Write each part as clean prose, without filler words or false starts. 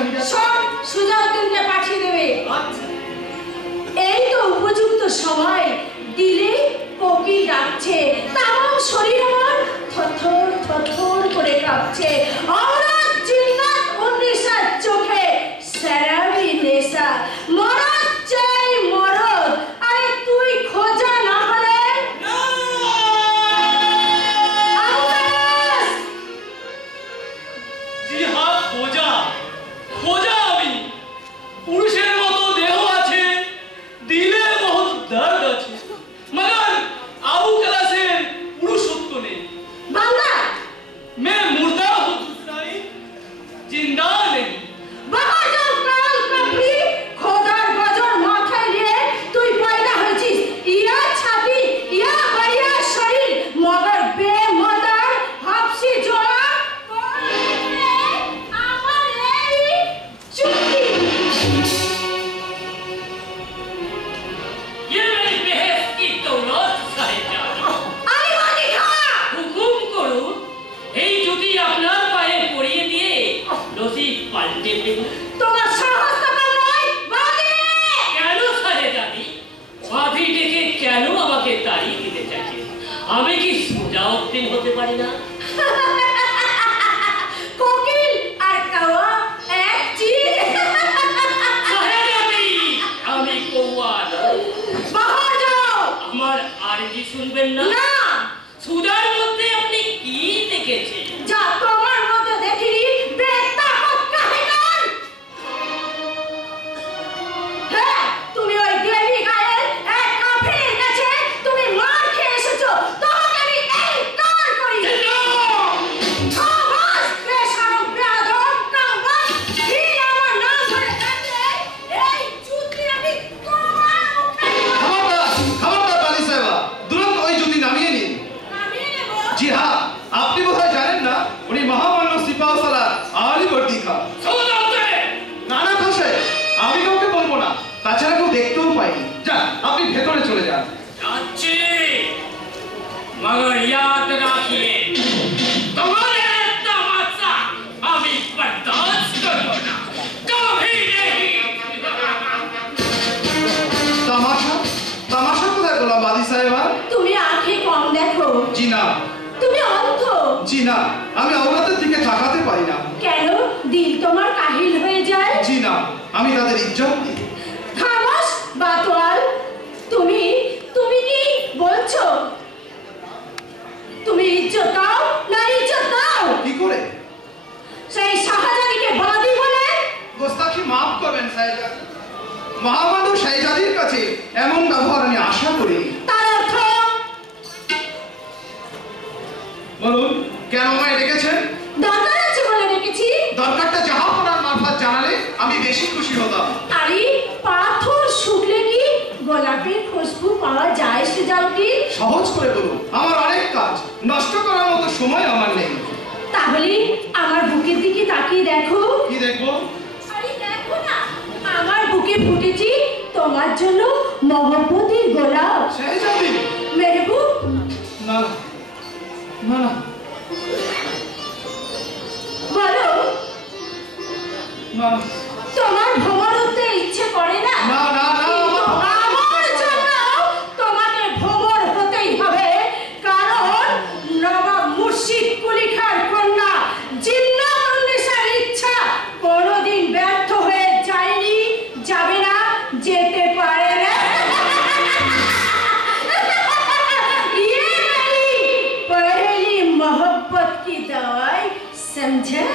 আমি যাচ্ছি। সব সুজাউদ্দিনকে পাঠিয়ে দেবে। আচ্ছা। এই তো উপযুক্ত সময়, দিলে কোকিল ডাকছে, তামাম শরীর আমার থরথর থরথর করে কাঁপছে। অমরাত জিন্নাত উন্নিসার চোখে সারাবি নেশা, মরদ চাই মরদ, আরে তুই খোঁজা না হলে জি হ্যাঁ, খোঁজা খোঁজা আমি। পুরুষের মতো দেহ আছে, দিলে বহুত দর্দ আছে, মगर আবু কালাসের পুরুষত্ব নেই। বাংলা मैं मुर्दा हूँ दूसराई, जिंदा नहीं। বাবা যাও কাল কাপড়ি খোদার গজর মাথায় নিয়ে তুই পয়দা হয়েছিস। ইয়া ছাতি ইয়া বাড়িয়া শরীর, মগর বেমদার হাফসি জোড়া আমার এই চুক্তি। ये मेरी बहस की दौलत साहेबजादी। আরে বাদি খা হুকুম করুন, এই জুতি আপনার পায়ে পরিয়ে দিয়ে লসি পাল্টে দেব। তোমার সাহস তো কম নয় বাদি। কেন সাহেবজাদি? বাঁধি ডেকে কেন আমাকে তাড়িয়ে দিতে চাইছেন? আমি কি সুজাউদ্দিন হতে পারি না? কোকিল আর কাওয়া এক চিজ। সাহেবজাদি, আমি কৌয়া নই। বাহার যাও। আমার আরজি শুনবেন না? না সুজার মধ্যে আপনি কি দেখেছেন? যা তোমার মধ্যে দেখিনি বেতাকত কাহিগান। হ্যাঁ, তুমি ওই দেবী গায়ের এক কাফিরের কাছে তুমি মার খেয়ে এসেছো। তোমাকে আমি এই কার করি। খাবাস বেশরম বেয়াদব কাম্বাস, কি আমার নাম ধরে ডাকলে এই চুতি আমি তোমার মুখে খবরদার বালি সাহেবা, তুরন্ত ওই জুতি নামিয়ে নিন। নামিয়ে নেব। জি হ্যাঁ, আপনি বোধহয় জানেন না উনি মহামান্য সিপাহ সালার আলিবর্দী খান। সুজাউদ্দিন! নানা ভাষায় আমি কাউকে বলবো না, তাছাড়া কেউ দেখতেও পাইনি। যান, আপনি ভেতরে চলে যান। যাচ্ছি, मगर याद रखिए तुम्हारे तमाशा अभी बर्दाश्त करो ना, कभी नहीं। তামাশা তামাশা কোথায় বললাম বাদি সাহেবা? তুমি আঁখে কম দেখো। জি না, তুমি অন্ধ। জি না, আমি আওরাতের দিকে তাকাতে পারি না। কেন দিল তোমার কাহিল হয়ে যায়? জি না, আমি তাদের ইজ্জত দিই। খামাস বাতোয়াল, তুমি তুমি কি বলছো? তুমি ইজ্জত দাও না ইজ্জত দাও? কি করে? সেই শাহজাদিকে বাদী বলে? গোস্তাখি মাফ করবেন সাহেবজাদি, মহামান্য শাহজাদির কাছে এমন ব্যবহার আমি আশা করিনি। তার অর্থ? বলুন, কেন আমায় ডেকেছেন? দরকার আছে বলে রেখেছি। দরকারটা জাহাপনার মারফত জানালে আমি বেশি খুশি হতাম। আরে পাথর শুকলে কি গোলাপের খুশবু পাওয়া যায় সুজাউদ্দিন? সহজ করে বলুন, আমার অনেক কাজ, নষ্ট করার মতো সময় আমার নেই। তাহলে আমার বুকের দিকে তাকিয়ে দেখো। কি দেখবো? আরে দেখো না, আমার বুকে ফুটেছি তোমার জন্য মহব্বতের গোলাপ। শাহজাদি! মেহবুব, না না না, বলো না তোমার ভ্রমণ হতে ইচ্ছে করে না? না না না, কিন্তু আমার জন্য তোমাকে ভ্রমণ হতেই হবে, কারণ নবাব মুর্শিদ কুলি খান কন্যা জিন্নাত উন্নিসার ইচ্ছা কোনোদিন ব্যর্থ হয়ে যায়নি, যাবে না, যেতে পারে না। ये मेरी पहली मोहब्बत की दवाई, समझा?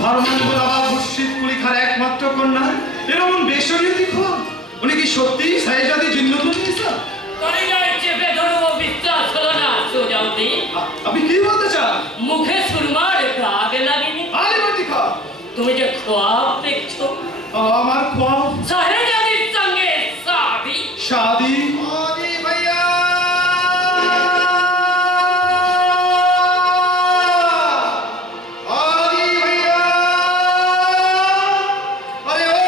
ধর্মান্ধ নবাব মুর্শিদ কুলি খান একমাত্র কন্যা, এরকম বেশরীয়তি খোর। উনি কি সত্যি শাহজাদি জিন্নাতুল নিসা? কলিজায় চেপে ধরবো, বিশ্বাস হলো না সুজাউদ্দিন? আপনি কি বলতে চান? মুখে সুরমার দাগ লাগেনি? আলিবর্দী খান, তুমি যে খ্বাব দেখছো, আমার খ্বাব শাহজাদির সঙ্গে শাদি। शादी। मोदी भैया, मोदी भैया, अरे ओ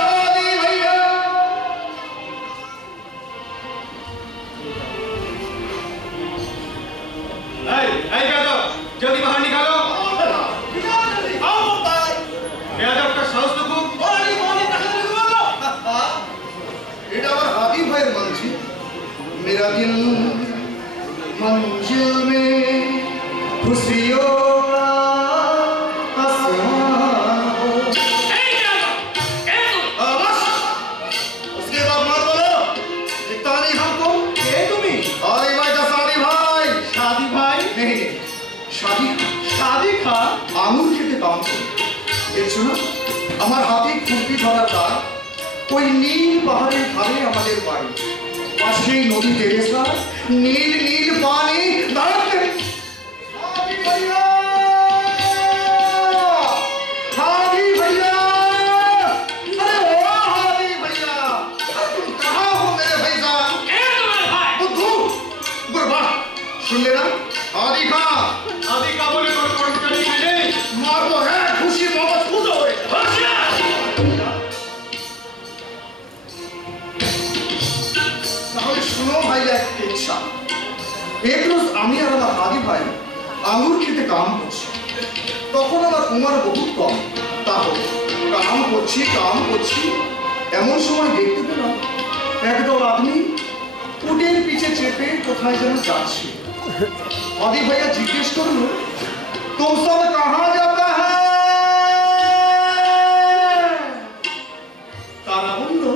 मोदी भैया। ऐ बेटो, जल्दी बाहर निकालो। आओ भाई। मेरा दिल मंजिल में खुशियों का आसमान हो। बस उसके बाद मत बोलो, दिखता नहीं हमको। কে তুমি? अरे भाई का शादी भाई। শাদি ভাই? नहीं शादी শাদি খা? আঙুর খেতে কাম করে। দেখছো না আমার হাতে খুরপি ধরার দাগ, ওই নীল পাহাড়ের ধারে আমাদের বাড়ি, পাশেই নদী তেরেসা, নীল নীল পানি। দাঁড়াতে हादी भैया, हादी भैया, अरे ओ हादी भैया, तुम कहाँ हो मेरे भाई साहब? बुद्धू गुरबा सुन लेना, हादी खां শাদি কা বলে তোর কর্মচারী মেরে मारो है खुशी मोहब्बत खुद होए। তাহলে শুনো ভাইয়া একটা ইচ্ছা, এক রোজ আমি আর আমার হাদি ভাই আঙুর খেতে কাম করছি, তখন আমার উমার বহুত কম, তাহলে কাম করছি এমন সময় দেখতে পেলাম একদল আদমি উটের পিছে চেপে কোথায় যেন যাচ্ছে। হাদি ভাইয়া জিজ্ঞেস করলো, तुम सब कहाँ जाता है? तारा बोलो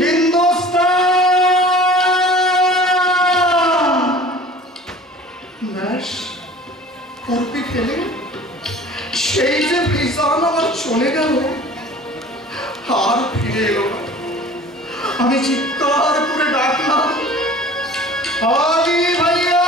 हिंदुस्तान। मैश कुर्पी खेले সেই যে ভিসান আমার চলে গেল আর ফিরে এলো না। আমি চিৎকার করে ডাকলাম, হাদি ভাইয়া।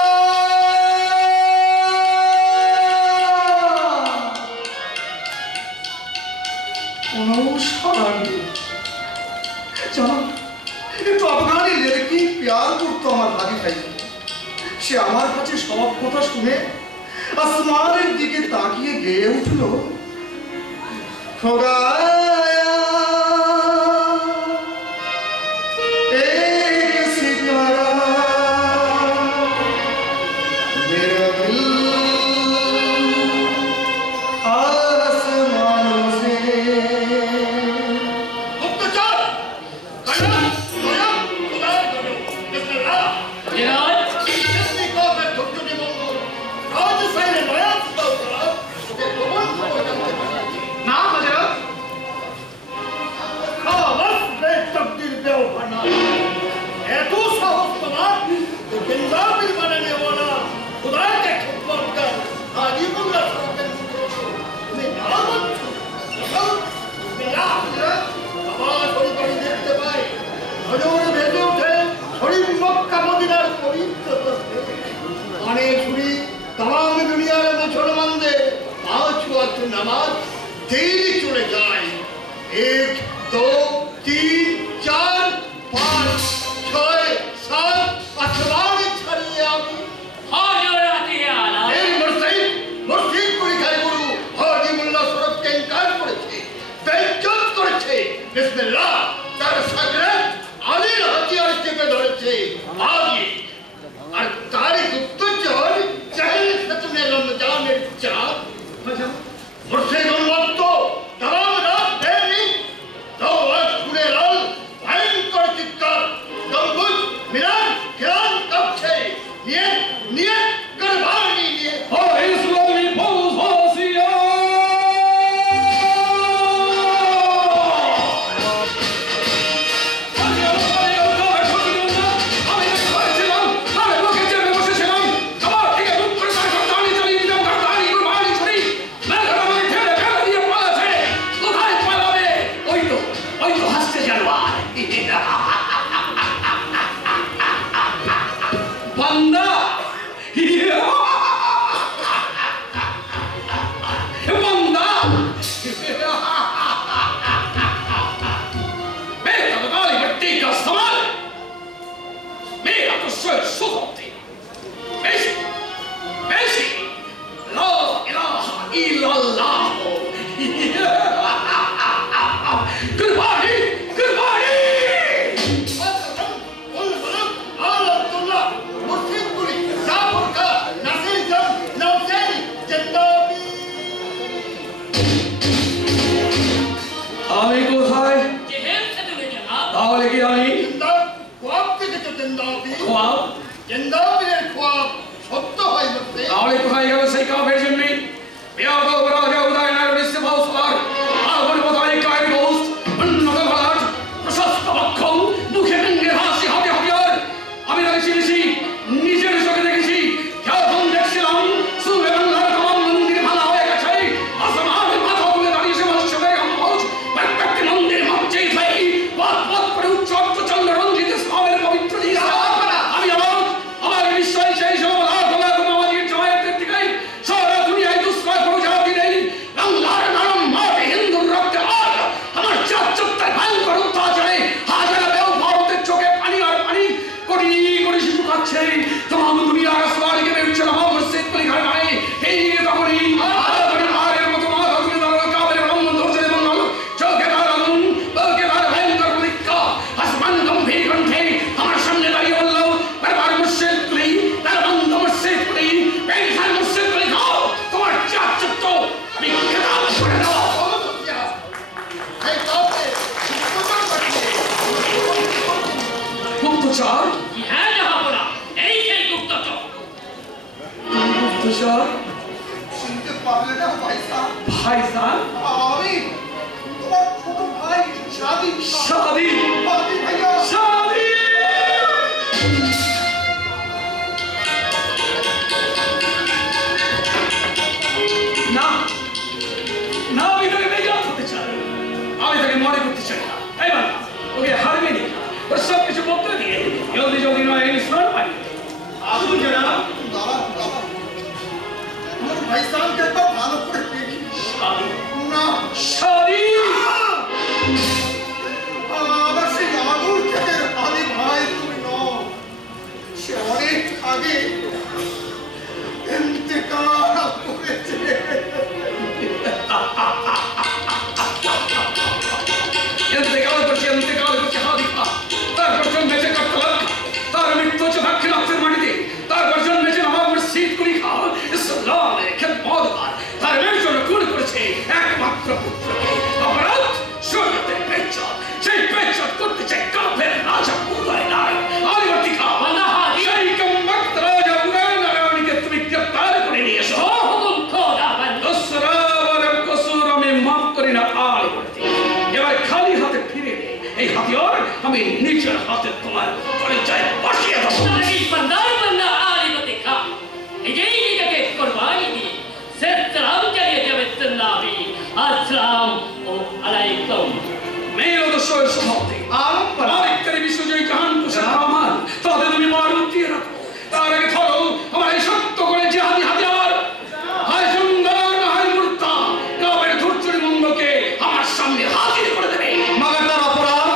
একটু আফগানি লড়কি প্যার করতো আমার হাদি ভাই, সে আমার কাছে সব কথা শুনে আসমানের দিকে তাকিয়ে গেয়ে উঠলো, খোদায়া এক সিতারা মেরা দিল आसमानों से। না হযরত। এত সাহস তোমার, বেঙ্গালি বানানে वाला खुदा के खिदमत कर हाजी मुल्ला তুমি না বলছো। আবার পরিবারে দেখতে পাই হজর ভেসে ওঠে শরীফ মক্কা মদিনার পবিত্র অনেক ছুরি তাম দুনিয়ার মুসলমানদের পাঁচ ওয়াক্ত নামাজ ডেইলি চলে যায়। 1 2 3 4 5 6 7 আসমান ছাড়িয়ে আমি মসজিদ পরীক্ষায় গুরু হাজি মোল্লা সরফকে ইনকার করেছে, বেইজ্জত করেছে। বিসমিল্লাহ তার সাগরেদ আলীর হাতিয়ার চেপে ধরেছে আগে, আর তারই গুপ্তচর চাইলে খতমে রমজানের চাঁদ মুর্শিদ উন্মত্ত তাম রাত দেয়নি। দৌড় ঘুরে লাল ভয়ঙ্কর চিৎকার, গম্বুজ মিনার খিলান কাঁপছে, নিয়ে নিয়ে করবানি নিয়ে ইসলামী ফৌজ ফাসিয়া बंदा बंदा मेरा तो गाली मिट्टी का सवाल, मेरा तो सिर सुखते बेशी बेशी ला इलाहा इल्लल्लाह कुर्बानी कुर्बानी আমি কোথায় তাহলে কি আমি খোয়াব জিন্দাপীরের খোয়াব সত্য হয় বলতে তাহলে কোথায় গেল সেই কাফের জন্য বেয়াদব রাজা উদয়নার ইস্তেফা সবার আগুন বোধহয় কায়ের গোস্ত উন্নত ভালাট প্রশস্ত বক্ষম মুখে ভেঙ্গে হাসি হাতে হাতিয়ার আমি তাকে চিনেছি নিজের চোখে দেখেছি যখন দেখছিলাম সুরে বাংলার তমাম মন্দির ভালা হয়ে গেছে আসমানের মাথা তুলে দাঁড়িয়েছে মৎস্যদের গম্বুজ প্রত্যেকটি মন্দির মঞ্চেই থাই পথ পথ করে উচ্চত্ব চন্দ্র রঞ্জিত ইসলামের পবিত্র দিশা আমি আমার নিশ্চয়ই সেই সব আমাদের জমায়েতের দিকে সারা দুনিয়ায় দুষ্কর কোনো জাতি নেই বাংলার নরম মাটি হিন্দুর রক্তে আর আমার চাচ্চত্বের ভয়ঙ্কর অত্যাচারে হাজার বেউ ভারতের চোখে পানি আর পানি কোটি কোটি শিশু খাচ্ছে তমাম দুনিয়ার আসমানকে বেরুচ্ছে না মসজিদ কলি ঘর নাই এই তখনই আরের মতো মাথা তুলে দাঁড়ানো কাবের ব্রাহ্মণ ধরছে এবং চোখে তার আগুন বউকে তার ভয়ঙ্কর প্রতীক্ষা আসমান গম্ভীর কণ্ঠে আমার সামনে দাঁড়িয়ে বলল বারবার মসজিদ কলি তার বন্ধ মসজিদ কলি পেনশন মসজিদ কলি খাও তোমার চাচ্চত্ব আমি খেতাব করে দেবো গুপ্তচর হ্যাঁ জাহাপনা এই সেই গুপ্তচর গুপ্তচর শুনতে পারলে না ভাইসান ভাইজান আমি তোমার ছোট ভাই শাদি শাদি ভাইয়া শাদি না না আমি তাকে বেজাত হতে চাই আমি তাকে মনে করতে চাই না তাই না ওকে হারবে নি ওর সব কিছু বলতে দিয়ে জলদি জলদি নয় স্নান পাই আসুন জনাব দাঁড়া আমার ভাইসানকে একবার ভালো করে দেখি শাদি না শাদি আবার সেই আগুর খেতের আদি ভাই তুমি নও সে অনেক আগে ইন্তেকাল করেছে ইন্তেকাল করছে হাদিফা তারপর জন্মেছে কাটলাক তার মৃত্যু হচ্ছে দাক্ষিণাত্যের মাটিতে তারপর জন্মেছে নবাব মসজিদ কুলি খান ইসলামের খেদমত তার মেয়ের জন্য খুন করেছে একমাত্র পুত্রকে অপরাধ শরীয়তের পেচ্ছাদ সেই পেচ্ছাদ করতে চাই কাফের রাজা উদয়নারায়ণ আলিবর্তিকা সেই কমবক্ত রাজা উদয়নারায়ণকে তুমি গ্রেপ্তার করে নিয়ে এসো হুকুম খোদাবন্দ দোসরাবার কসুর আমি মাফ করি না আলিবর্তিকা এবার খালি হাতে ফিরে নে এই হাতিয়ার আমি নিজের হাতে তোমার পরিচয় বসিয়ে দেবো তাকে বন্দার বন্দা আলিবতে খা নিজেই নিজেকে কুরবানি দিয়ে সালাম জানিয়ে যাবে নবী আসসালাম আলাইকুম মেয়ে অবশ্যই সমাপ্তি আরেকটারে বিশ্বজয়ী জাহান পোষা আমার তাতে তুমি মারুত দিয়ে রাখো তার আগে ধরো আমার এই সত্য করে জিহাদি হাতিয়ার হায় সুন্দর না হায় মূর্তা কাবের ধৈর্যের মঙ্গলকে আমার সামনে হাজির করে দেবে মাগার তার অপরাধ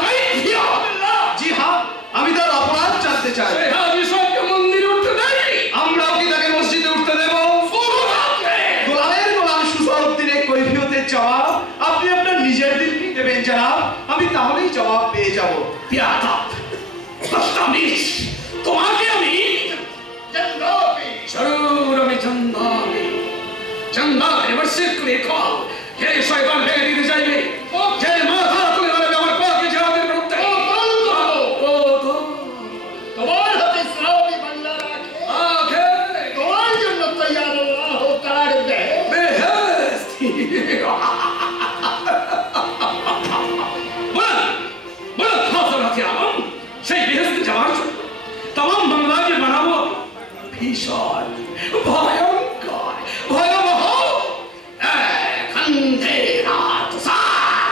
জি হ্যাঁ আমি তার অপরাধ জানতে চাই সেই হাজি সবকে মন্দিরে উঠতে দেয়নি আমরাও কি তাকে মসজিদে উঠতে দেব গোলামের গোলাম সুসরুদ্দিনের কৈফিয়তের জবাব আপনি আপনার নিজের দিনই দেবেন জনাব আমি তাহলেই জবাব পেয়ে যাব পিয়াদব বদতমিজ তোমাকে আমি জরুর আমি জান্নাতের মসজিদ করে খাও হে শয়তান ভেঙে দিতে চাইবে যে মাথা তুলে ধরবে আমার পাকে জিহাদের বিরুদ্ধে তোমার হাতে ইসলামী বাংলা রাখে আখে তোমার জন্য তৈয়ার আল্লাহ কার দেয় বেহেশতি বলা হাজার হাতে আলম সেই বেহেশতে যাওয়ার জন্য তাম বাংলাকে বানাবো ভীষণ ভয়ঙ্কর ভয়াবহ এক অন্ধেরা তুষার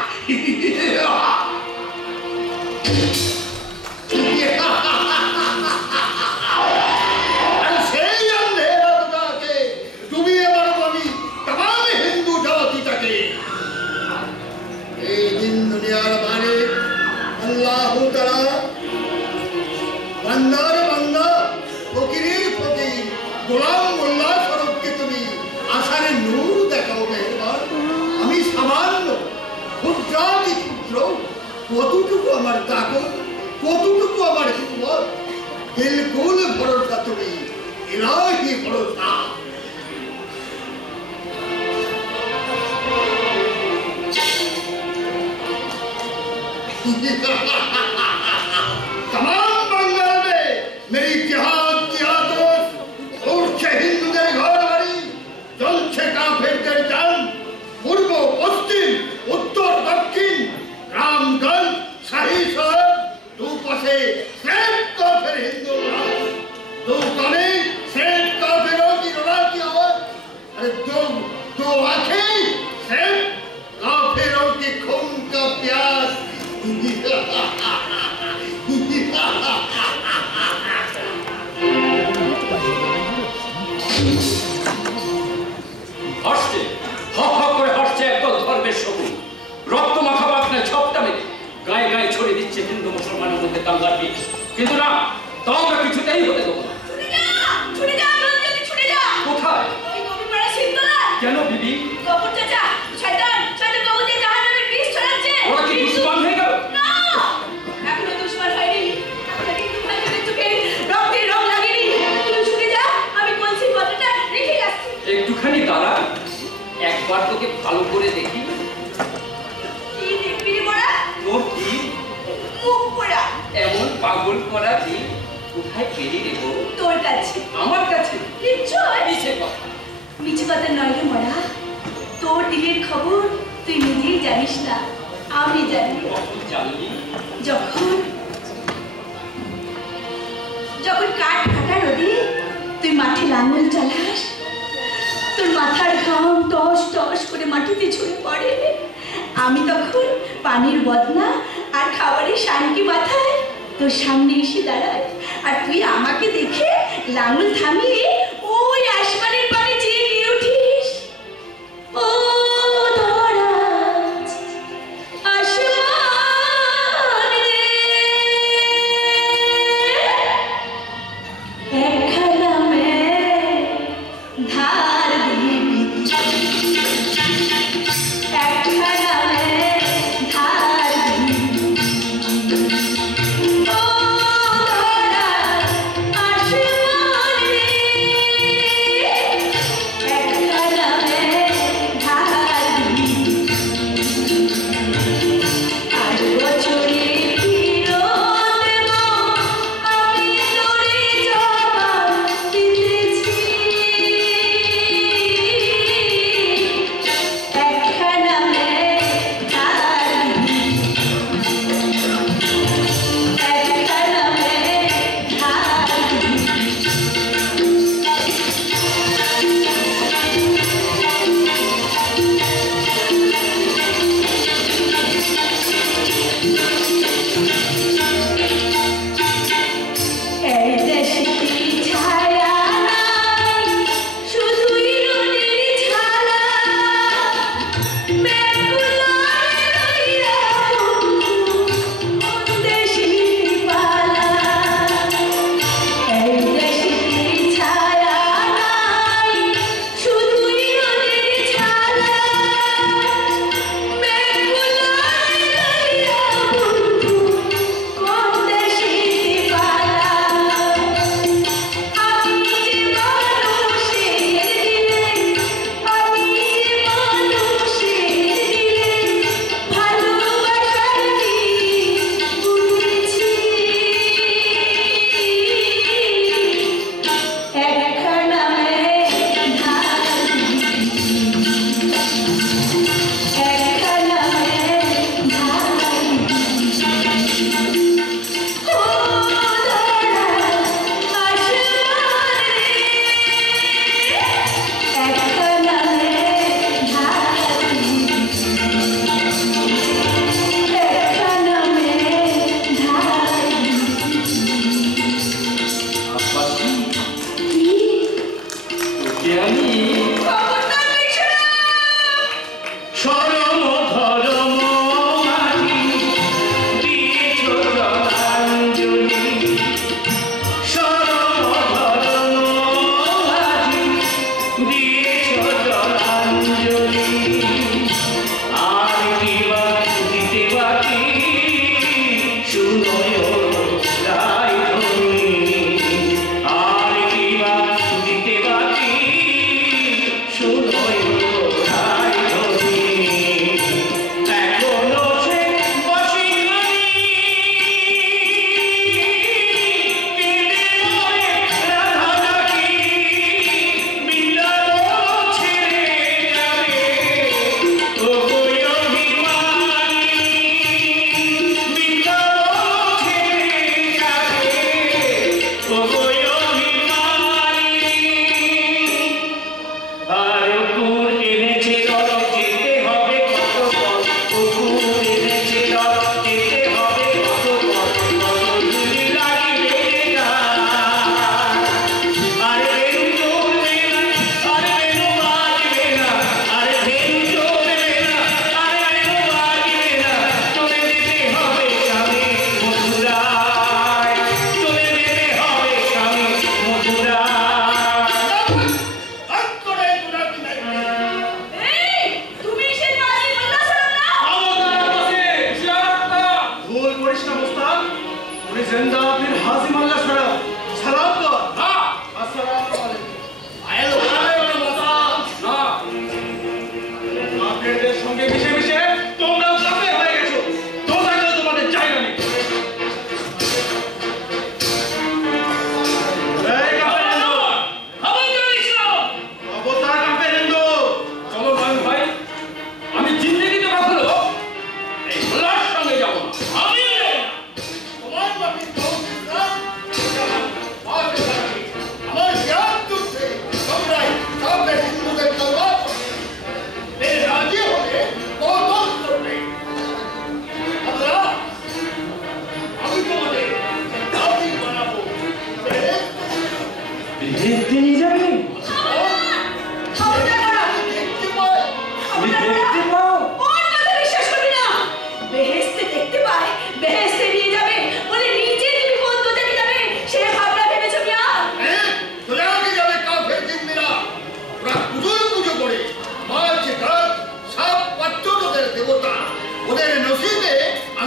আর সেই অন্ধেরা দুটাকে ডুবিয়ে মারব আমি तमाम হিন্দু জাতিটাকে এই দিন দুনিয়ার মালিক আল্লাহ তাআলা বান্দার বান্দা ফকিরের ফকির গোলাম মোল্লা স্বরূপকে তুমি আশারে নূর দেখাও মেহরবান আমি সামান্য ক্ষুদ্রাতি ক্ষুদ্র কতটুকু আমার তাকত কতটুকু আমার হিম্মত বিলকুল ভরসা তুমি ইলাহি ভরসা तमाम बंगाल में ভয়ের শকুন রক্ত মাখা পাখনায় ঝপটা মেরে গায়ে গায়ে ছড়িয়ে দিচ্ছে হিন্দু মুসলমানের মধ্যে দাঙ্গার বীজ। কিন্তু না, তা আমরা কিছুতেই হতে দেবো না। কোথায়? কেন বিবি? ওরা কি দুশ্মন হয়ে গেল? একটুখানি দাঁড়া, একবার তোকে ভালো করে দেখি। তোর কি এমন পাগল করা দিন কোথায় পেলি রে বউ? তোর কাছে। আমার কাছে? নিশ্চয়। মিছে কথা। মিছে কথা নয় রে মরা, তোর দিলের খবর তুই নিজেই জানিস না, আমি জানি। কখন জানলি? যখন যখন কাঠ ফাটা নদী তুই মাঠে লাঙল চালাস, তোর মাথার ঘাম টস টস করে মাটিতে ঝরে পড়ে, আমি তখন পানির বদনা আর খাবারের শানকি মাথায় তোর সামনে এসে দাঁড়াই, আর তুই আমাকে দেখে লাঙল থামিয়ে ওই আসমানের পানে চেয়ে গিয়ে উঠিস। ও ধরাজ আসমান রে, একখানা মেঘ ধার দিবি, একখানা মেঘ ধার দিবি। ও ধরাজ আসমান রে,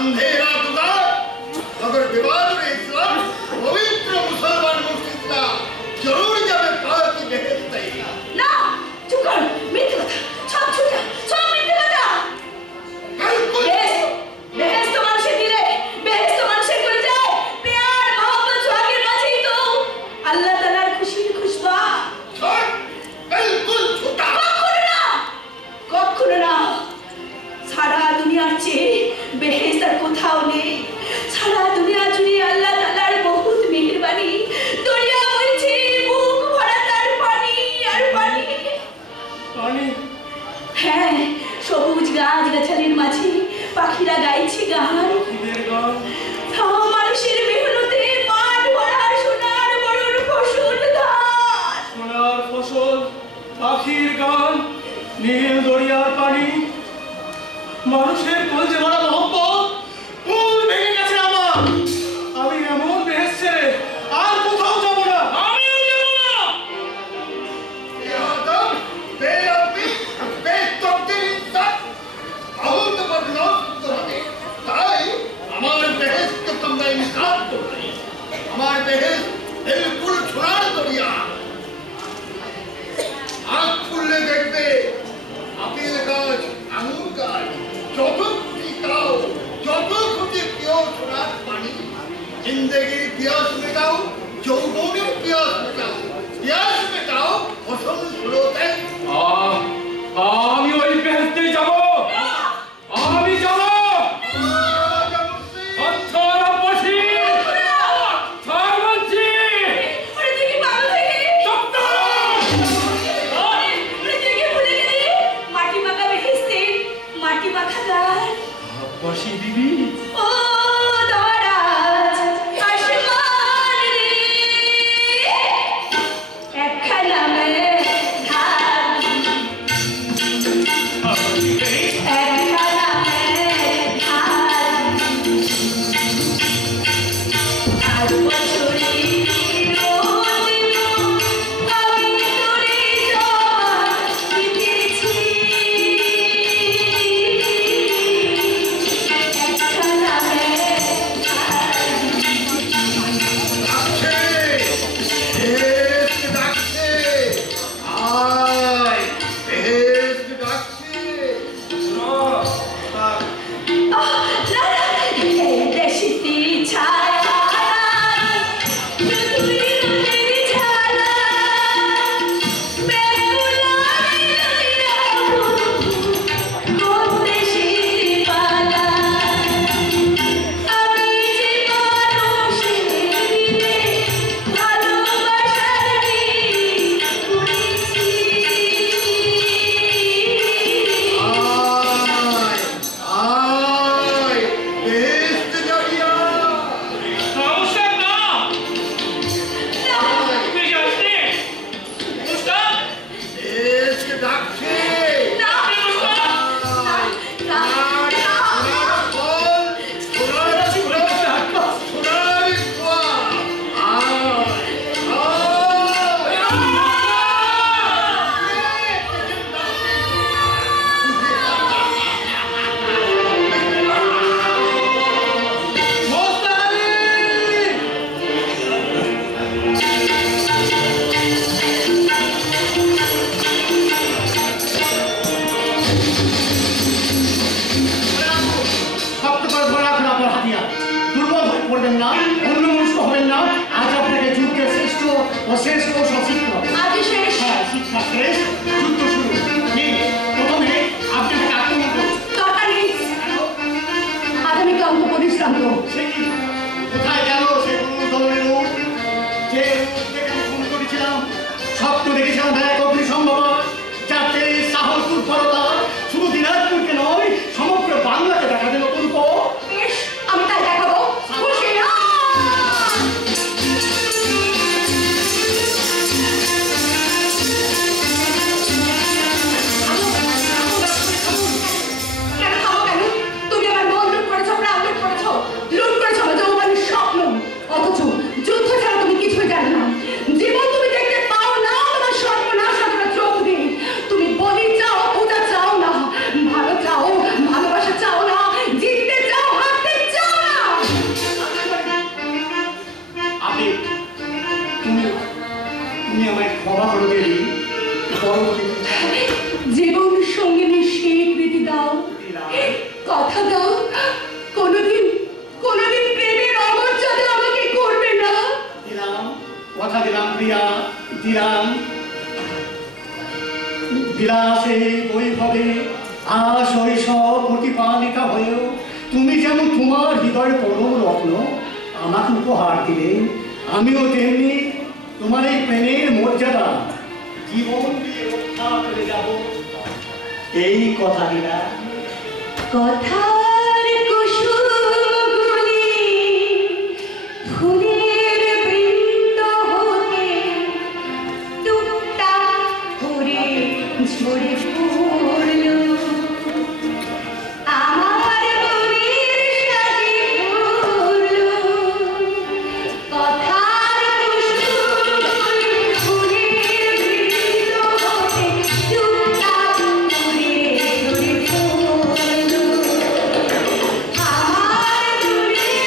अंधेरा तुगा मगर विवाद में इस्लाम पवित्र मुसलमान मुस्लिमता जरूर जब पाक की बेहद तैयार না চুপ কর মিথ্যে কথা সব ঝুটা সব মিথ্যে কথা बिल्कुल বেহেশত মানুষের দিলে বেহেশত মানুষের করে যায় প্যার মোহব্বত সোহাগের মাঝেই তো আল্লাহ তাআলার খুশির খুশবা झूठ बिल्कुल झूठा কখনো না সারা দুনিয়ার চেয়ে বেহেশত আর কোথাও নেই সারা দুনিয়া জুড়ে আল্লাহ তাআলার বহুত মেহেরবানি দরিয়া বইছে বুক ভরা তার পানি আর পানি পানি হ্যাঁ সবুজ গাছ গাছালির মাঝে পাখিরা গাইছে গান ঈদের গান মানুষের মেহনতে মাঠ ভরা সোনার বড়র ফসল ধান সোনার ফসল পাখির গান নীল দরিয়ার পানি মানুষের কলজে ভরা মহব্বত ফুল ভেঙে গেছে আমার আমি এমন বেহেশত ছেড়ে আর কোথাও যাব না আমিও যাব না ये आदम बेअदबी बेतौकीर इंसान बहुत बदमाश तुम्हारे ताई हमारे बहस के तुमने इनकार तो नहीं हमारे बहस बिल्कुल छुड़ाड़ दरिया आँख खुलने देखते আপেল গাছ আঙুর গাছ যত খুশি খাও যত খুশি পিও সোনার পানি জিন্দগির পিয়াস মেটাও যৌবনের পিয়াস মেটাও ফসল সুরতে আমি ওই বেহেশতেই যাব আমি যাব অক্ষর বসি ছাড়বছি ওরে তুই কি পাগল হয়ে গেলি ওরে তুই কি ভুলে গেলি মাটি মাখা বেহেশতে মাটি মাখা গান বসি বিবি ও দরাজ আসমান রে একখানা মে ধান একখানা মে ধান আর বছরে রোদ আমি তোরে জবান দিতেছি একখানা মে ডাকছে আয় বেহেশত ডাকছে দেশিতি ছায়া পৃথিবীর ছায়া কোন দেশিতি পালা আমি যে মানুষের দিলে ভালোবাসার উড়েছি আয় বেহেশত জাগিয়া সমস্যা না তুই জানতে মুস্তাক বেহেশত ডাকছে শক্ত করে ধরে রাখুন আপনার হাতিয়ার দুর্বল হয়ে পড়বেন না অন্য মনস্ক হবেন না আজ আপনাকে যুদ্ধের শ্রেষ্ঠ ও শেষ কৌশল শিখতে হবে আগে শেষ হ্যাঁ শিক্ষা শেষ যুদ্ধ শুরু ঠিক প্রথমে আপনাকে আক্রমণ করুন দরকার নেই আগামীকে অঙ্ক পরিশ্রান্ত সে কি কোথায় গেল সে ধরনের রূপ যে রূপ দেখে আমি ফোন করেছিলাম স্বপ্ন দেখেছিলাম এক অগ্নি সম্ভব যাতে সাহস দুর্বলতা শুধু দিনাজপুরকে নয় সমগ্র বাংলাকে দেখা দিল নতুন পথ বেশ আমি তাই দেখাবো খুশি কথা দাও কোনোদিন কোনোদিন প্রেমের অমর্যাদা আমাকে করবে না। দিলাম, কথা দিলাম প্রিয়া, দিলাম। বিলাসে বৈভবে আশ শৈশব প্রতিপালিকা হয়েও তুমি যেমন তোমার হৃদয়ের পরম রত্ন আমাকে উপহার দিলে, আমিও তেমনি তোমার এই প্রেমের মর্যাদা জীবন দিয়ে রক্ষা করে যাব, এই কথা দিলাম। কথার কুসুমগুলি ফুলের বৃন্দ হতে টুকটাক করে ঝরে পড়ল, আমার মনের সাজে পড়ল। কথার কুসুমগুলি ফুলের বৃন্দ হতে টুকটাক করে ঝরে পড়ল, আমার মনের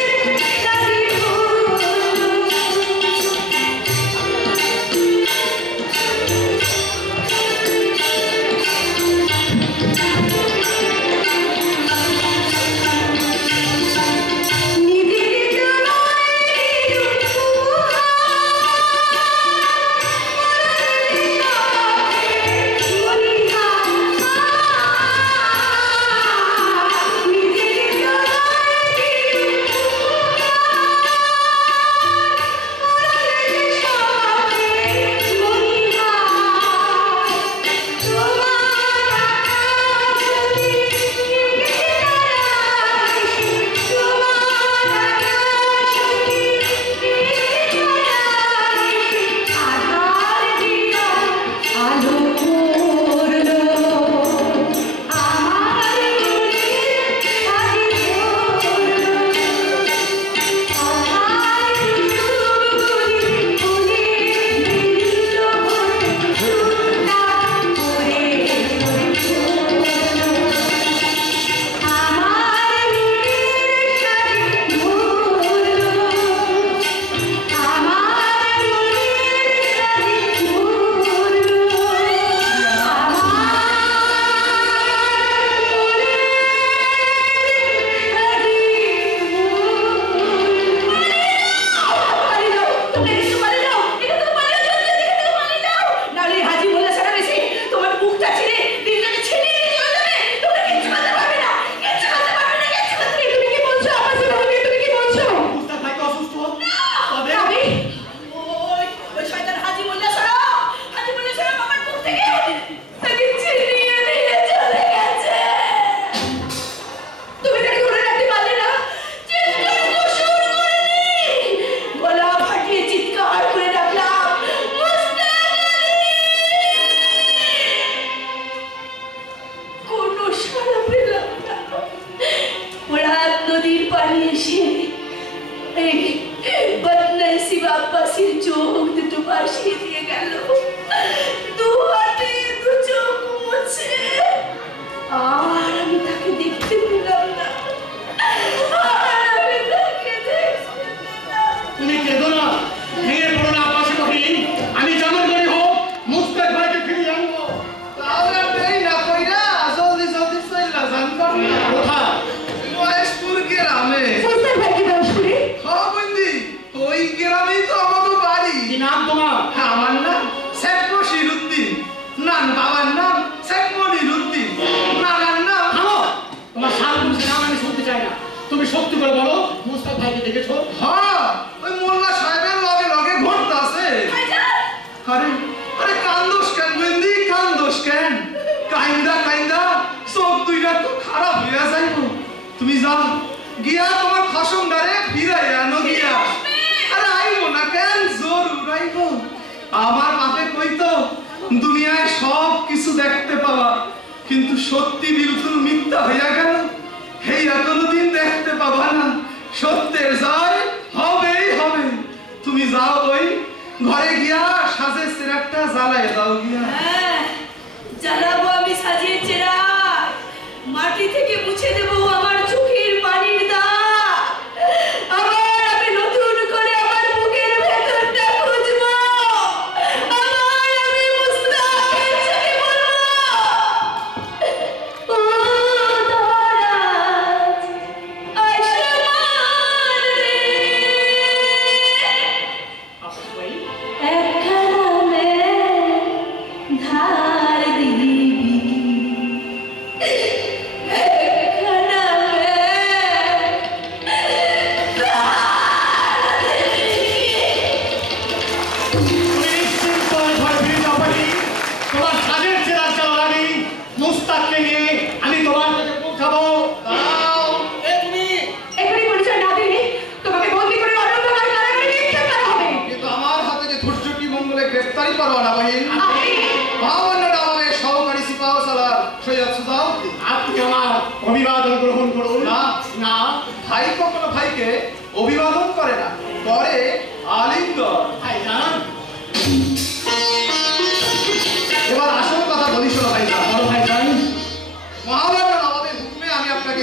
সাজে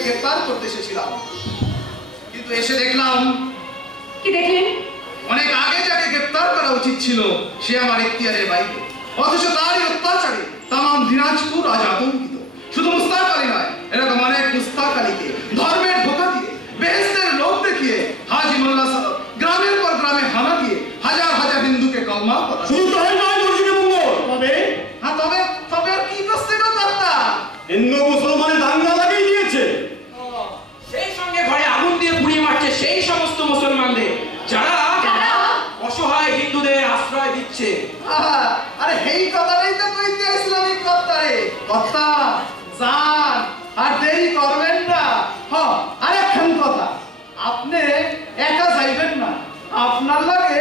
গ্রেফতার করতে এসেছিলাম, কিন্তু এসে দেখলাম কি দেখলেন? অনেক আগে যাকে গ্রেফতার করা উচিত ছিল সে আমার এখতিয়ারের বাইরে, অথচ তারই অত্যাচারে তামাম দিনাজপুর আজ আতঙ্কিত। শুধু মুস্তাক আলী নয়, এরকম অনেক মুস্তাক আলীকে ধর্মের ধোঁকা দিয়ে, বেহেশতের লোভ দেখিয়ে হাজি মোল্লা সাহেব গ্রামের পর গ্রামে হানা দিয়ে হাজার হাজার হিন্দুকে কলমা করা। শুধু তাই নয় মুর্শিদে মঙ্গল, তবে হ্যাঁ, তবে তবে আর কি করছে গো কর্তা? হিন্দু মুসলমানের দাঙ্গা লাগিয়ে দিয়েছে। সেই সঙ্গে ঘরে আগুন দিয়ে পুড়িয়ে মারছে সেই সমস্ত মুসলমানদের যারা অসহায় হিন্দুদের আশ্রয় দিচ্ছে। আরে এই কথাটাই তো কইতে ইসলামিক কর্তারে। কর্তা যান, আর দেরি করবেন না। আরেকখান কথা, আপনি একা যাইবেন না, আপনার লাগে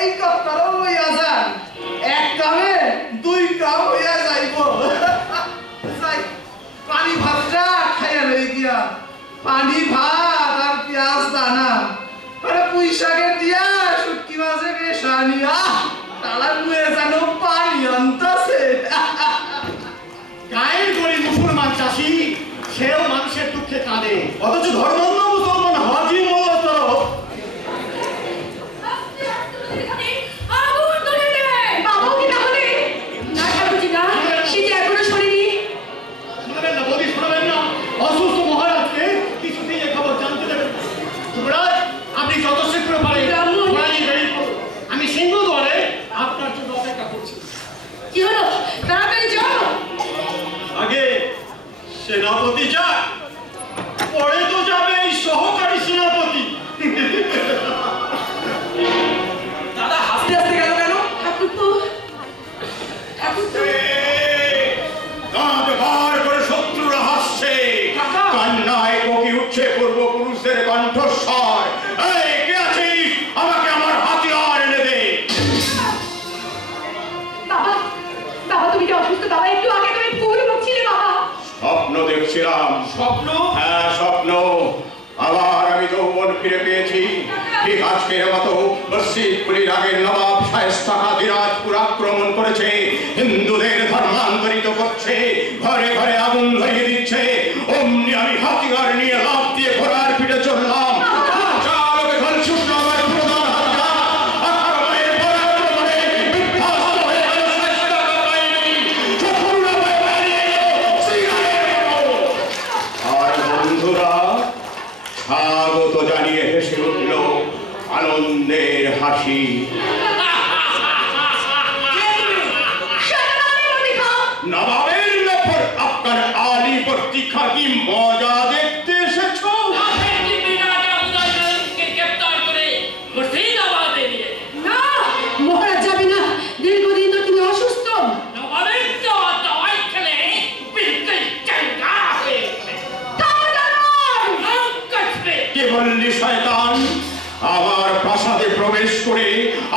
এই কর্তারও লইয়া যান। এক কামে দুই কাম হইয়া যাইব। যাই, পানি ভাতটা খাইয়া লই গিয়া, পানি ভাত আর পেঁয়াজ দানা, আরে পুঁই শাকের দিয়া শুটকি মাছে বেশানিয়া তালার মুয়ে যেন পানি আনতাছে। গায়ের গরিব মুসলমান চাষি, সেও মানুষের দুঃখে কাঁদে, অথচ ধর্মান্ধ মুসলমান হাজি মোল্লার তরফ আগুন ধরে দেয়। বাবু কি তাহলে? না ঠাকুরজি না, সে যে এখনো শোনেনি। শোনাবেন না বৌদি, শোনাবেন না। অসুস্থ মহারাজকে কিছুতেই এ খবর জানতে দেবেন না। যুবরাজ, আপনি যত শীঘ্র পারেন ঘোড়া নিয়ে বেরিয়ে পড়ুন। আমি সিংহদ্বারে আপনার জন্য অপেক্ষা করছি। কি হলো? তাড়াতাড়ি যাও। আগে সেনাপতি যাক, পরে তো যাবে এই সহকারী সেনাপতি। দাদা হাসতে হাসতে গেল কেন? ঠাকুরপো, ঠাকুরপো। দাঁত বার করে শত্রুরা হাসছে, কান্নায় বকি উঠছে পূর্বপুরুষের কণ্ঠস্বর। এই কে আছিস? আমাকে আমার হাতিয়ার এনে দে। বাবা, বাবা তুমি যে অসুস্থ, বাবা একটু আগে তুমি ফুল বকছিলে বাবা। স্বপ্ন দেখছিলাম। স্বপ্ন? হ্যাঁ, স্বপ্ন। আবার আমি যৌবন ফিরে পেয়েছি। ঠিক আজকের মতো মসজিদগুলির আগের নবাব শায়েস্তা খাঁ দিনাজপুর আক্রমণ করেছে, হিন্দুদের ধর্মান্তরিত করছে, ঘরে ঘরে আগুন ধরিয়ে দিচ্ছে। অমনি আমি হাতিয়ার নিয়ে লাফ দিয়ে ঘোড়ার পিঠে চললাম। চালকে ঘন ছুটল আমার প্রধান হাতিয়ার। আঠারো মাইল পরাক্রমে বিধ্বস্ত হয়ে গেল শায়েস্তা খাঁ বাহিনী। শত্রুরা ভয়ে পালিয়ে গেল, সিগারে গেল। আর বন্ধুরা স্বাগত জানিয়ে হেসে উঠল আনন্দের হাসি। নবাবের নফর আপনার আলী পত্রিকা কি মজা দেখতে এসেছো? গ্রেফতার করে মুর্শিদাবাদে নিয়ে না, মহারাজ যাবে না। দীর্ঘদিন তো তিনি অসুস্থ। নবাবের দাওয়াই খেলে বিলকুল চাঙ্গা হয়ে গেছে। কে বললি শয়তান? আমার প্রাসাদে প্রবেশ করে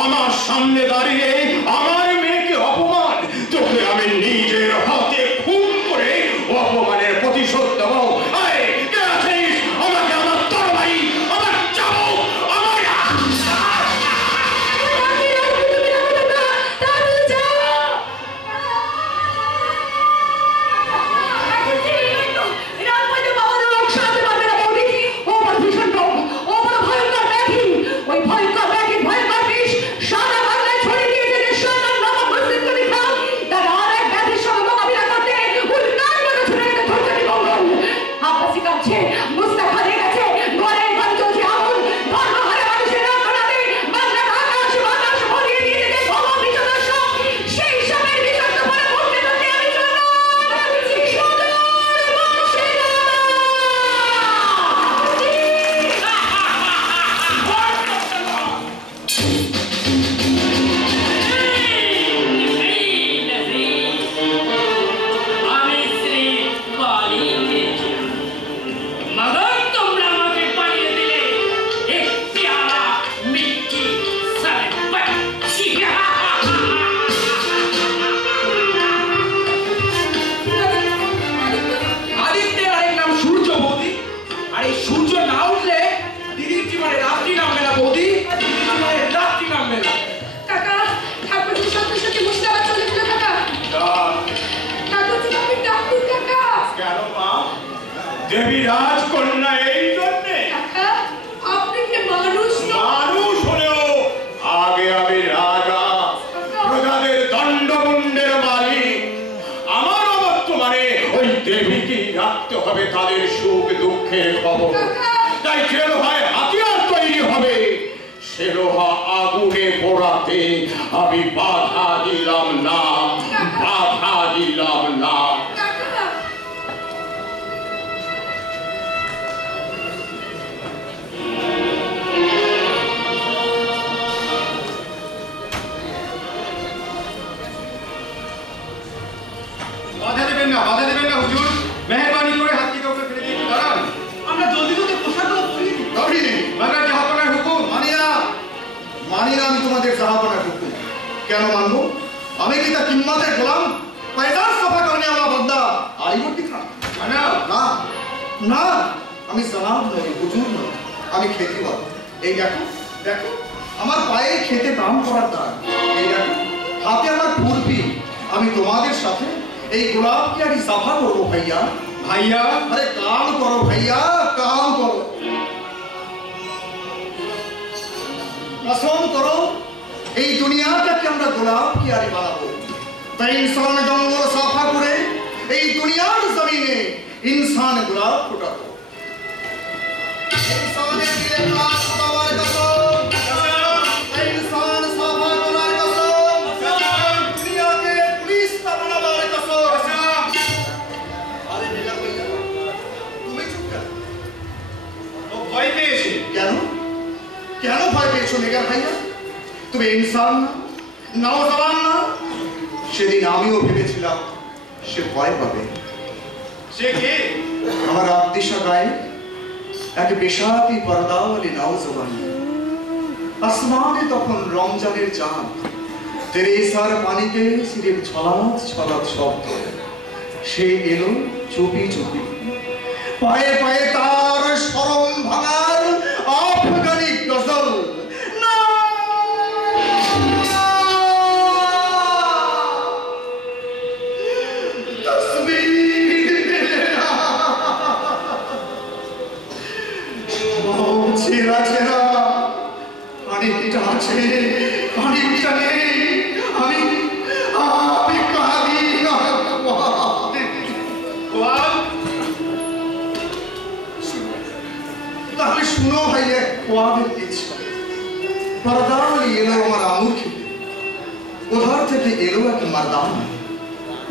আমার সামনে দাঁড়িয়ে আমার মেয়েকে অপমান, তোকে আমি নিজের হাতে খুন করে অপমানের প্রতিশোধ দেব। এই, কে আছিস? আমাকে আমার তরবারি, আমার চাবুক, আমার রাজকন্যা এই জন্যে আপনি কি মানুষ না? মানুষ হলেও আগে আমি রাজা, প্রজাদের দণ্ডমুণ্ডের মালিক। আমারও বর্তমানে ওই দেবীকেই রাখতে হবে তাদের সুখ দুঃখের খবর। তাই যে লোহায় হাতিয়ার তৈরি হবে সে লোহা আগুনে পোড়াতে আমি বাধা দিলাম না, বাধা দিলাম না। বাধা দেবেন না, বাধা দেবেন না হুজুর। মেহেরবানি করে হাত থেকে উপরে ফেলে দিয়ে দাঁড়ান। আমরা জলদি জলদি পোশাকগুলো পরিয়ে দিই। তবে মাগার জাহাপনার হুকুম। মানি না আমি তোমাদের জাহাপনার হুকুম। কেন মানবো? আমি কি তা কিম্মাতের গোলাম? পয়দার সফা করনে वाला बंदा আলিবর্তি খান? মানা না না, আমি জনাব নই, হুজুর নই, আমি খেতিবাদ। এই দেখো দেখো আমার পায়ে খেতে কাম করার দাগ। এই দেখো হাতে আমার খুরপি। আমি তোমাদের সাথে এই গোলাপ কি আর সাফা করবো ভাইয়া? ভাইয়া আরে কাম করো ভাইয়া, কাম করো। कसम करो এই দুনিয়াটাকে আমরা গোলাপ কি আর বানাবো। তাই ইনসান জঙ্গল সাফা করে এই দুনিয়ার জমিনে ইনসান গোলাপ ফোটাবো। ইনসানের দিলে প্রাণ ফোটাবার কসম, ইনসান সাফা করার কসম, দুনিয়াকে পুলিশ বানাবার কসম। আরে নীলা ভাইয়া তুমি চুপ কর। ও ভয় পেয়েছে। কেন কেন ভয় পেয়েছো নেগার ভাইয়া? তুমি ইনসান না, নওজওয়ান না? সেদিন আমিও ভেবেছিলাম সে ভয় পাবে। সে কে? আমার আবদিশা গায়ে এক বেশাতি পর্দাওয়ালি নওজওয়ান। আসমানে তখন রমজানের চাঁদ, তেরেসার পানিতে সিরিপ ছলাৎ ছলাৎ শব্দ। সে এলো চুপি চুপি, পায়ে পায়ে তার শরম ভাঙার আফগানি গজল। ছেড়া ছেড়া পানিটা আছে, পানিটা নেই। আমি আমি কাঁদি না। তাহলে শুনো ভাইয়া, কোয়াবের ইচ্ছা পর্দাওয়ালি এলো আমার আঙুর খেতে। ওধার থেকে এলো এক মারদান,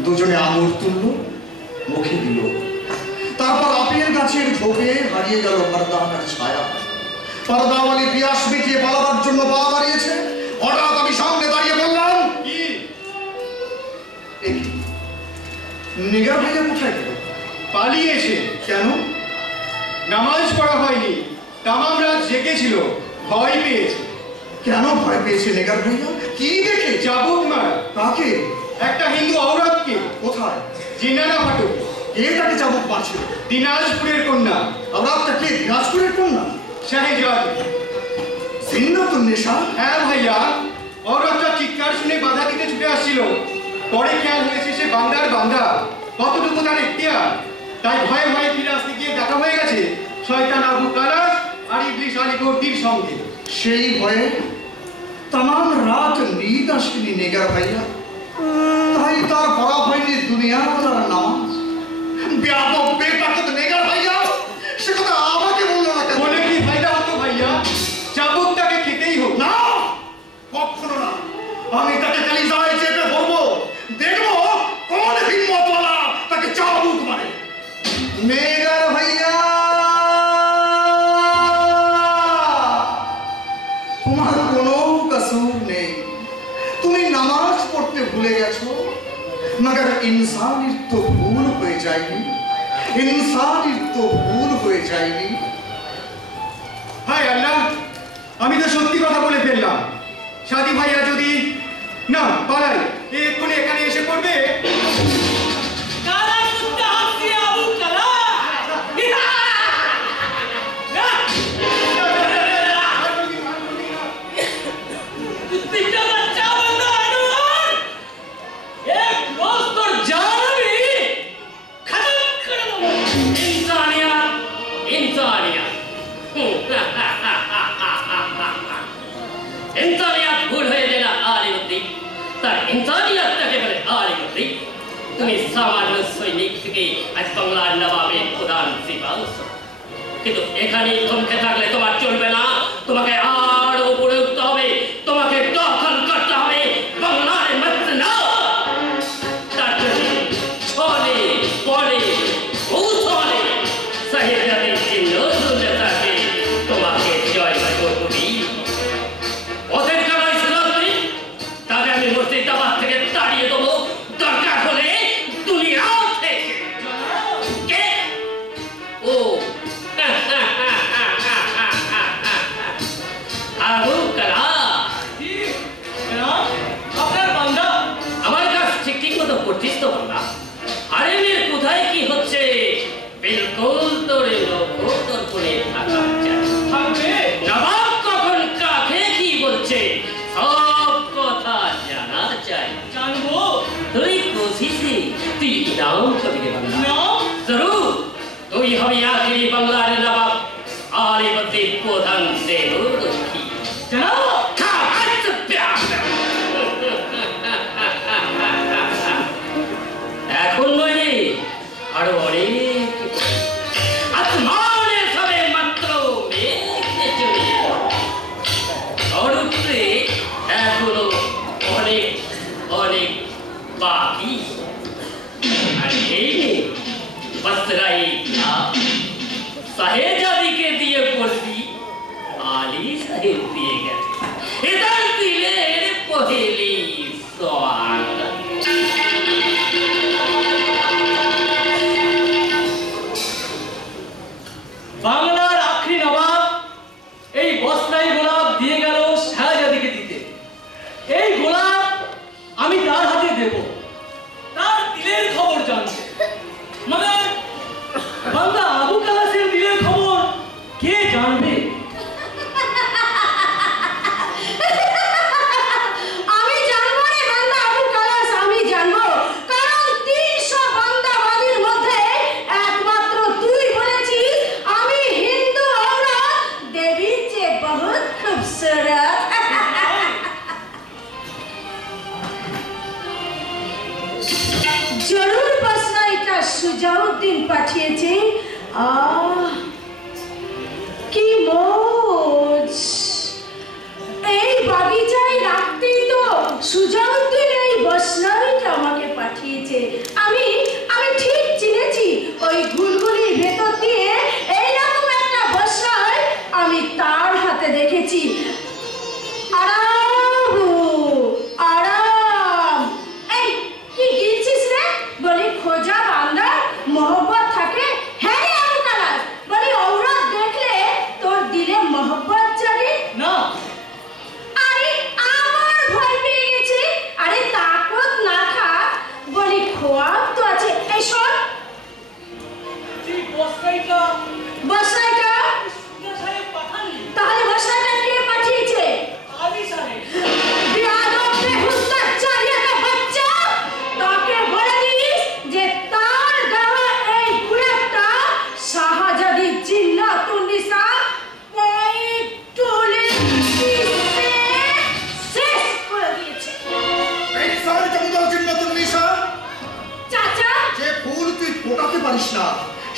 দুজনে আঙুর তুললো, মুখে দিল। তারপর আপেল গাছের ঝোপে হারিয়ে গেল মারদানের ছায়া। পর্দাওয়ালি পিয়াস মিটিয়ে পালাবার জন্য পা বাড়িয়েছে। হঠাৎ আমি সামনে দাঁড়িয়ে বললাম, কি নিগার ভাইয়া কোথায় গেল? পালিয়েছে। কেন? নামাজ পড়া হয়নি, তামাম রাত জেগেছিল, ভয় পেয়েছে। কেন ভয় পেয়েছে নেগার ভাইয়া? কি দেখে? চাবুক মার। কাকে? একটা হিন্দু ঔরতকে। কোথায়? জিনানা ফাটক। কে তাকে চাবুক মারছিল? দিনাজপুরের কন্যা। আমরা কে? দিনাজপুরের কন্যা? শাহেজাদ। জিন্নাতুন নেশা? হ্যাঁ ভাইয়া, ঔরতটা চিৎকার শুনে বাধা দিতে ছুটে আসছিল। পরে খেয়াল হয়েছে সে বান্দার বান্দা, কতটুকু তার ইখতিয়ার। তাই ভয়ে ভয়ে ফিরে আসতে গিয়ে দেখা হয়ে গেছে শয়তান আবু কালাস আর ইবলিস আলীগর্দির সঙ্গে। সেই ভয়ে तमाम रात नींद আসেনি নেগার ভাইয়া। তাই তার পড়া হয়নি দুনিয়ার নামাজ। ব্যাপক বেতাকত নেগার ভাইয়া, সে কথা আমাকে বললো না কেন? বলে কি ফায়দা হতো ভাইয়া? চাবুকটাকে খেতেই হোক। না, কখনো না। আমি তাকে কালিজায় চেপে ধরবো, দেখবো কোন হিম্মতওয়ালা তাকে চাবুক মারে। নেগার ভাইয়া, তোমার কোনো কসুর নেই। তুমি নামাজ পড়তে ভুলে গেছো, মगर इंसानियत तो भूल হয়ে যায়নি, इंसानियत तो भूल হয়ে যায়নি। হায় আল্লাহ, আমি তো সত্যি কথা বলে ফেললাম। সাদি ভাইয়া যদি না পালাই, এক্ষুনি এখানে এসে পড়বে। কালা কুত্তা হাসি আবু কালা कुत्ता बच्चा बंदा अनुमान एक रोज तो जान भी खत्म कर दो इंसानियत इंसानियत भूल हो देना आलिमुद्दीन তার ইনসানিয়তটাকে বলে আলিমুদ্দীন। তুমি সামান্য সৈনিক থেকে আজ বাংলার নবাবের প্রধান সিপাহ, কিন্তু এখানে থমকে থাকলে তোমার চলবে না। তোমাকে আরো উপরে উঠতে হবে, তোমাকে দখল করতে হবে বাংলার মসনদ। তার জন্য ছলে বলে কৌশলে সাহিত্যের চিহ্ন শুনতে থাকে তোমাকে জয় করবি। ওদের কারণে শুনবি তাকে আমি মুর্শিদাবাদ থেকে তাড়িয়ে দেবো, দরকার হলে দুনিয়া থেকে। কে? ও আবু কালাম, আপনার বান্দা। আমার কাছে ঠিক মতো পড়ছিস তো বান্দা? আরে মেয়ের কোথায় কি হচ্ছে বিলকুল তোর তোর করে থাকা চাই। থাকবে নবাব কখন কাকে কি বলছে সব কথা জানা চাই। জানবো। তুই কোশিশে তুই ইনাম কবি রে বান্দা। না জরুর তুই হবে আখেরি বাংলার নবাব আলিমুদ্দীন প্রধান দেহরক্ষী। জানাবো। এখন নয় রে, আরো অনেক আসমানে সবে মাত্র মেঘে চলে অরূপে এখনো অনেক অনেক বাকি। আর এই বসরাই সাহেজাদিকে দিয়ে বলবি আলী সাহেব দিয়ে গেছে এদার দিলের পহেলি সোয়াগত। বাংলার আখরি নবাব এই বস্তায় গোলাপ দিয়ে গেল শাহজাদিকে দিতে। এই গোলাপ আমি তার হাতে দেব, তার দিলের খবর জানতে। মানে বান্দা আবু কালাসের দিলের খবর কে জানবে? আমি জানবো রে বান্দা আবু কালাস, আমি জানবো। কারণ 300 বান্দাবাদীর মধ্যে একমাত্র তুই বলেছিস আমি হিন্দু औरत দেবী চেয়ে বহুত খুবসুরত। জরুর বসরাইটা সুজাউদ্দিন পাঠিয়েছে। কি মোজ! এই বাগিচায় রাখতেই তো সুজাউদ্দিন এই বসরাইটা আমাকে পাঠিয়েছে। আমি ঠিক চিনেছি ওই গুলগুলির ভেতর দিয়ে এইরকম একটা বসরাই আমি তার হাতে দেখেছি। আরাম আরাম। এই কি গিলছিস রে? বলি খোঁজা বান্দা মোহব্বত থাকে? হ্যাঁ রে আবু কালাস, বলি औरत দেখলে তোর দিলে মোহব্বত জাগে না আরে আমার ভয় পেয়ে গেছে। আরে তাকত না থাক, বলি খোয়াব তো আছে। এই শোন এই বস্তাইটা বসরাইটা সুজা সাহেব পাঠাননি, তাহলে বসরাইটা কে পাঠিয়েছে? আলী সাহেব। বিয়াদব বেহুদা চারিয়াটা বাচ্চা, তাকে বলে দিস যে তার দেওয়া এই গুড়াটা শাহজাদি জিন্নাতুন্নিসা পয়টুলে শেষ করে দিয়েছে। এই সারি জঙ্গল জিন্নাতুন্নিসা, চাচা যে ফুল তুই ফোটাতে পারিস না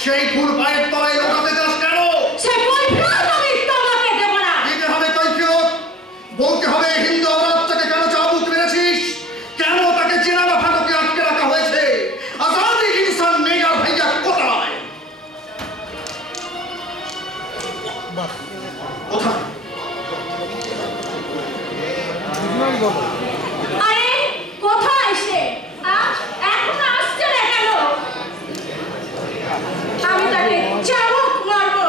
সেই ফুল পায়ের তলায় লোকাতে যাস কেন? সে কৈফিয়ত আমি তোমাকে দেব না। দিতে হবে কৈফিয়ত। বলতে হবে হিন্দু অপরাধটাকে কেন চাবুক মেরেছিস, কেন তাকে চেনাবা ফাটকে আটকে রাখা হয়েছে। আজাদি ইনসান নেই আর ভাইয়া কোথায়? কোথায়? আরে কোথায় সে? এখন আসছে না কেন? আমি তাকে চাবুক মারবো।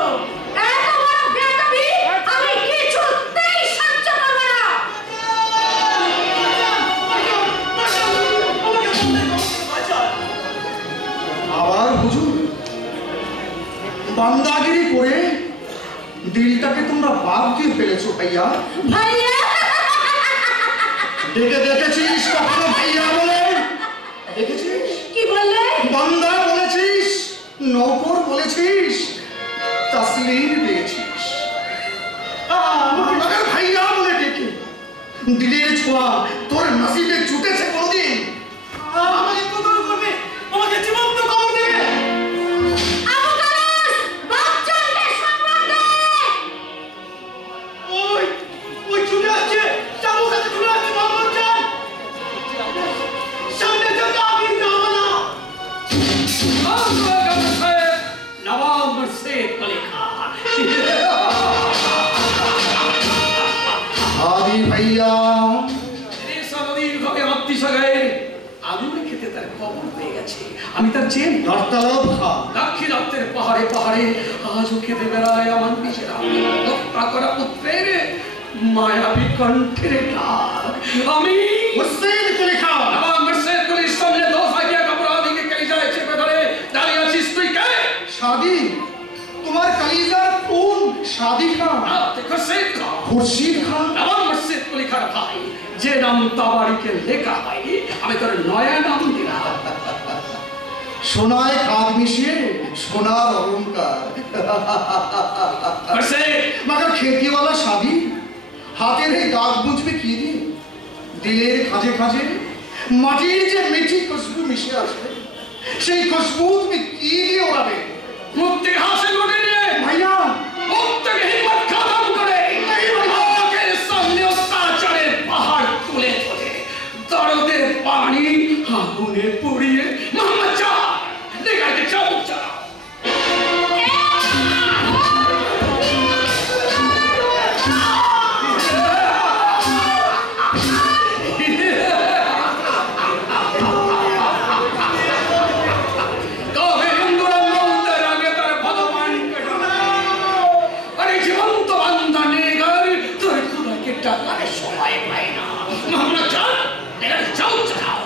এত বড় বেয়াদবি আমি কিছুতেই সহ্য করবো না। আবার হুজুর বান্দাগিরি করে দিলটাকে তোমরা বাদ দিয়ে ফেলেছো ভাইয়া। ভাইয়া দেখেছিস কখনো ভাইয়া বলে? দেখেছিস? কি বললে? বান্দা বলেছিস, নৌকর বলেছিস, তাসলিম পেয়েছিস। দিলের ছোঁয়া তোর নসিবে জুটেছে কোনদিন? আমাকে কতল করবে, আমাকে জীবন্ত কবর দেবে। আবু কালাস বাচ্চাকে সংবাদ দে। ওই ছুটে আসছে, চাবুক হাতে ছুটে আসছে মোহাম্মদ জান। সামনে থেকে আবির নামানা। নবাব মুর্শিদ কুলি খান। হাদি ভাইয়া নদীর ঘরে আত্মীয় গায়ের আগুনে খেতে তার খবর পেয়ে গেছে। আমি তার চেন নর্তালব খা দাক্ষিণাত্যের পাহাড়ে পাহাড়ে আজও খেতে বেড়ায় আমার নিজের হত্যা করা পুত্রের মায়াবী কণ্ঠের ডাক। আমি মুর্শিদ কুলি খান। নবাব মুর্শিদ কুলির সামনে দোষ হাকিয়া অপরাধীকে কলিজায় চেপে ধরে দাঁড়িয়ে আছিস তুই কে? শাদি, তোমার কলিজার খুন শাদি খান, খুরশিদ খান। খুরশিদ খান। নবাব মুর্শিদ কুলি খান ভাই, যে নাম তাবারিকে লেখা হয়নি আমি তোর নয়া নাম দিলাম। সোনায় খাদ মিশিয়ে সোনার অলঙ্কার। মগর খেতিওয়ালা শাদি, হাতের এই দাগ বুঝবে কি দিয়ে? দিলের খাঁজে খাঁজে মাটির যে মিঠি খুশবু মিশে আসবে, সেই খুশবু তুমি কি দিয়ে ওড়াবে? মুখ থেকে হাসি লুটে নিয়ে ভাইয়া মুখ থেকে হিম্মত খতম করে লোকের সামনে অত্যাচারের পাহাড় তুলে ধরে দরদের পানি আগুনে পুড়িয়ে মোহাম্মদ চার দেখাতে চাবুক চালাও। টাকার সময় পায় না মোহাম্মদ চার দেখাতে চাবুক চালাও।